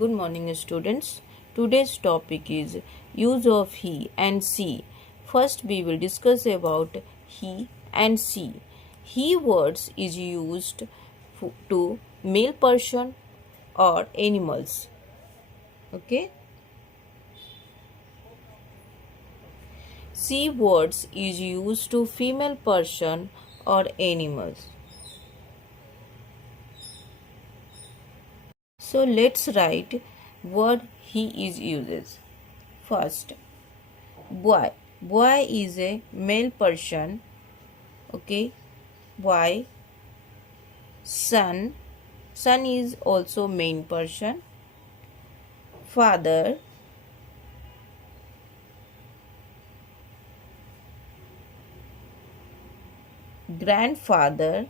Good morning, students. Today's topic is use of he and she. First, we will discuss about he and she. He words is used to male person or animals. Okay. She words is used to female person or animals. So let's write what he is uses. First, boy. Boy is a male person. Okay. Boy. Son. Son is also main person. Father. Grandfather.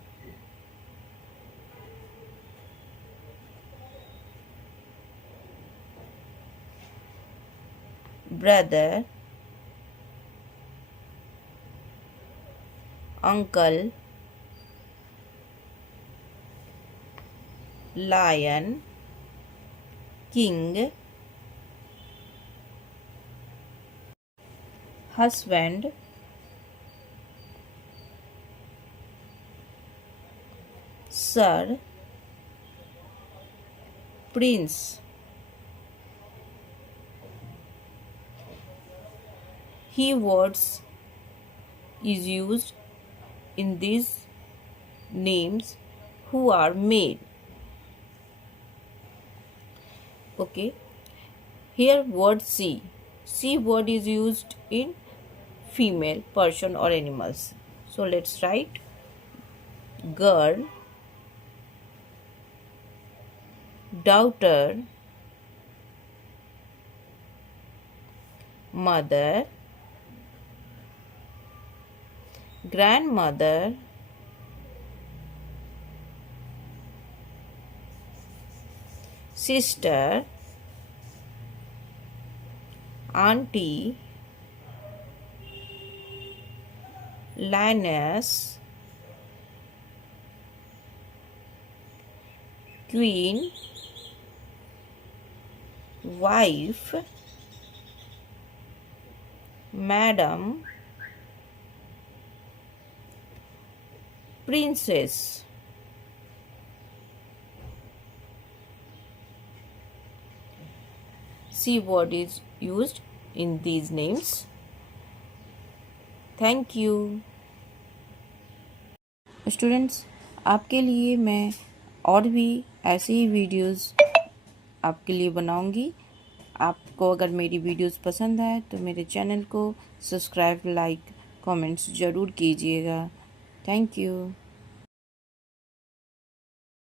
Brother. Uncle. Lion. King. Husband. Sir. Prince. He words is used in these names who are male. Okay. Here word she. She word is used in female person or animals. So let's write girl, daughter, mother, grandmother, sister, auntie, lioness, queen, wife, madam, princess. See what is used in these names. Thank you. Students, आपके लिए मैं और भी ऐसे ही videos आपके लिए बनाऊंगी। आपको अगर मेरी वीडियोस पसंद आए तो मेरे चैनल को सब्सक्राइब, लाइक, कमेंट्स ज़रूर कीजिएगा। Thank you.